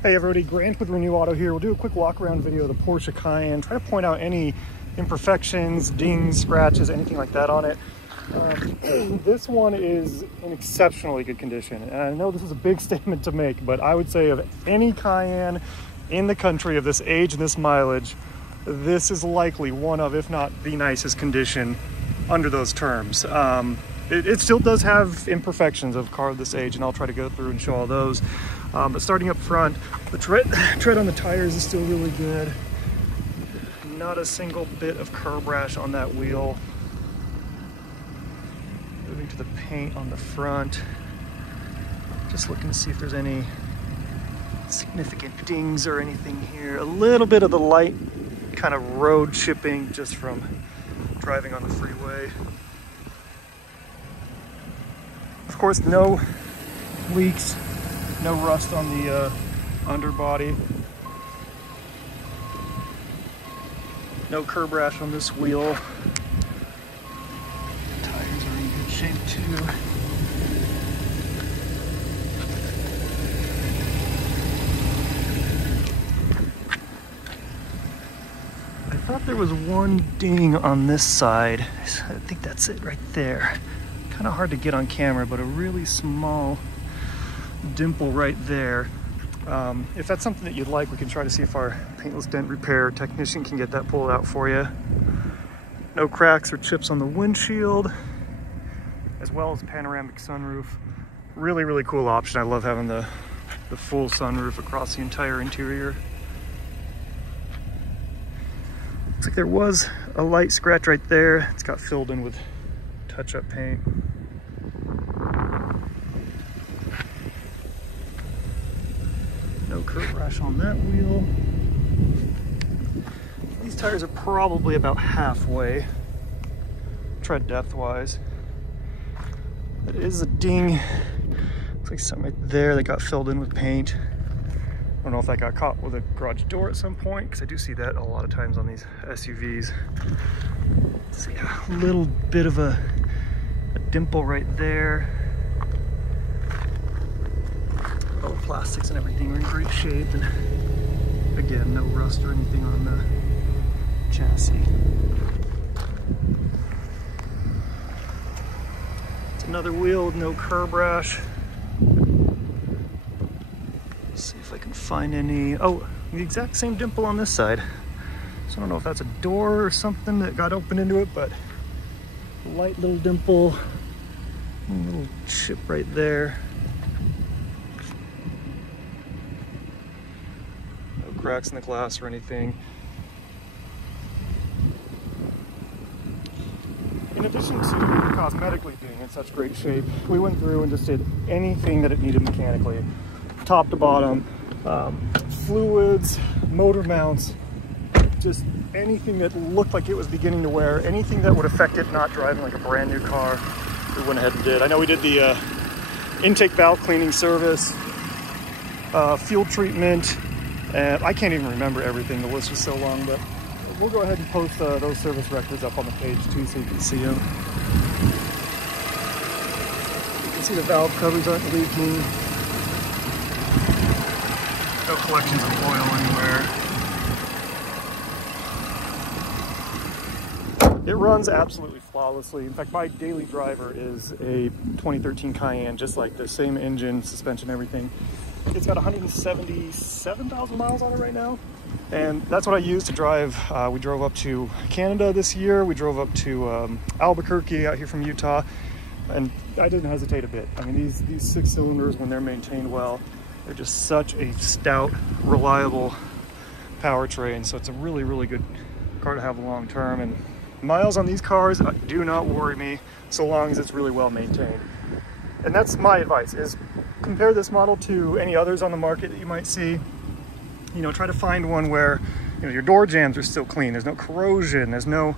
Hey everybody, Grant with Renew Auto here. We'll do a quick walk around video of the Porsche Cayenne, try to point out any imperfections, dings, scratches, anything like that on it. This one is in exceptionally good condition. And I know this is a big statement to make, but I would say of any Cayenne in the country of this age and this mileage, this is likely one of, if not the nicest condition under those terms. It still does have imperfections of a car of this age, and I'll try to go through and show all those. But starting up front, the tread on the tires is still really good. Not a single bit of curb rash on that wheel. Moving to the paint on the front. Just looking to see if there's any significant dings or anything here. A little bit of the light kind of road chipping just from driving on the freeway. Of course, no leaks, no rust on the underbody. No curb rash on this wheel. Tires are in good shape too. I thought there was one ding on this side. I think that's it right there. Kind of hard to get on camera, but a really small dimple right there. If that's something that you'd like, we can try to see if our paintless dent repair technician can get that pulled out for you. No cracks or chips on the windshield, as well as panoramic sunroof. Really, really cool option. I love having the full sunroof across the entire interior. Looks like there was a light scratch right there. It's got filled in with touch-up paint. No curb rash on that wheel. These tires are probably about halfway, tread depth-wise. That is a ding. Looks like something right there that got filled in with paint. I don't know if that got caught with a garage door at some point, because I do see that a lot of times on these SUVs. See a little bit of a dimple right there. All the plastics and everything are in great shape, and again, no rust or anything on the chassis. It's another wheel with no curb rash. Let's see if I can find any. Oh, the exact same dimple on this side. So I don't know if that's a door or something that got opened into it, but a light little dimple, a little chip right there. No cracks in the glass or anything. In addition to cosmetically being in such great shape, we went through and just did anything that it needed mechanically, top to bottom, fluids, motor mounts, just anything that looked like it was beginning to wear, anything that would affect it not driving like a brand new car, we went ahead and did. I know we did the intake valve cleaning service, fuel treatment, and I can't even remember everything. The list was so long, but we'll go ahead and post those service records up on the page too, so you can see them. You can see the valve covers aren't leaking. No collections of oil anywhere. It runs absolutely flawlessly. In fact, my daily driver is a 2013 Cayenne, just like the same engine, suspension, everything. It's got 177,000 miles on it right now. And that's what I use to drive. We drove up to Canada this year. We drove up to Albuquerque out here from Utah. And I didn't hesitate a bit. I mean, these six cylinders, when they're maintained well, they're just such a stout, reliable powertrain. So it's a really, really good car to have long term. And miles on these cars do not worry me so long as it's really well maintained. And that's my advice, is compare this model to any others on the market that you might see. You know, try to find one where, you know, your door jambs are still clean. There's no corrosion. There's no,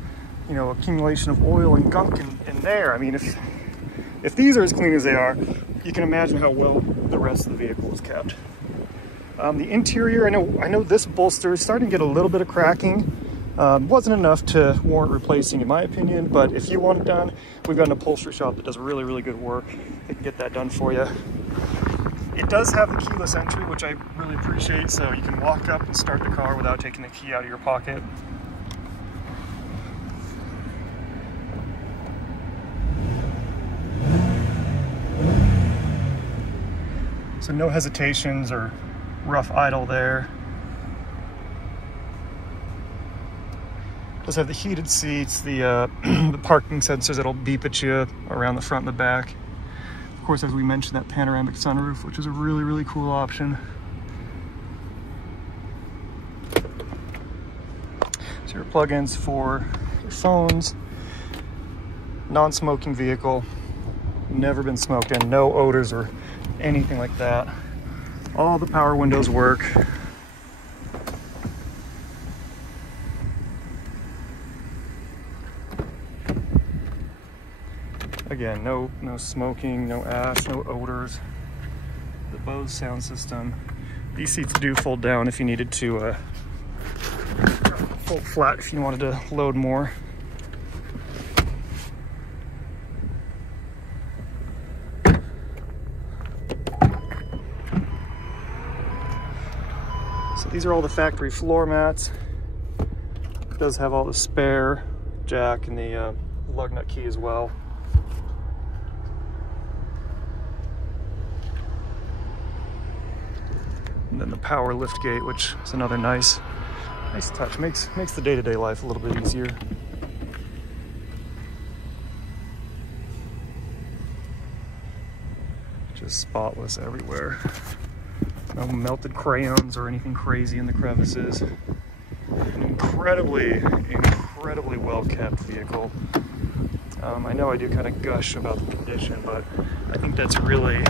you know, accumulation of oil and gunk in there. I mean, if these are as clean as they are, you can imagine how well the rest of the vehicle is kept. The interior, I know this bolster is starting to get a little bit of cracking. Wasn't enough to warrant replacing in my opinion, but if you want it done, we've got an upholstery shop that does really, really good work. They can get that done for you. It does have the keyless entry, which I really appreciate, so you can walk up and start the car without taking the key out of your pocket. So no hesitations or rough idle there. Does have the heated seats, the parking sensors that'll beep at you around the front and the back. Of course, as we mentioned, that panoramic sunroof, which is a really, really cool option. So your plugins for your phones, non-smoking vehicle, never been smoked in, no odors or anything like that. All the power windows work. Again, no smoking, no ash, no odors. The Bose sound system. These seats do fold down if you needed to fold flat if you wanted to load more. So these are all the factory floor mats. It does have all the spare jack and the lug nut key as well. And then the power lift gate, which is another nice touch. Makes the day-to-day life a little bit easier. Just spotless everywhere. No melted crayons or anything crazy in the crevices. An incredibly well-kept vehicle. I know I do kind of gush about the condition, but I think that's really,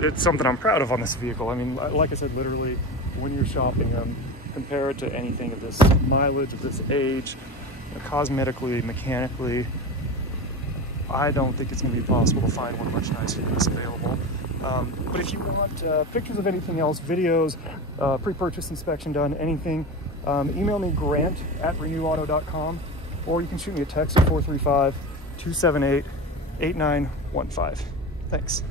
it's something I'm proud of on this vehicle. I mean, like I said, literally, when you're shopping them, compare it to anything of this mileage, of this age, cosmetically, mechanically, I don't think it's going to be possible to find one much nicer than this available. But if you want pictures of anything else, videos, pre-purchase inspection done, anything, email me grant@renewauto.com, or you can shoot me a text at 435-278-8915. Thanks.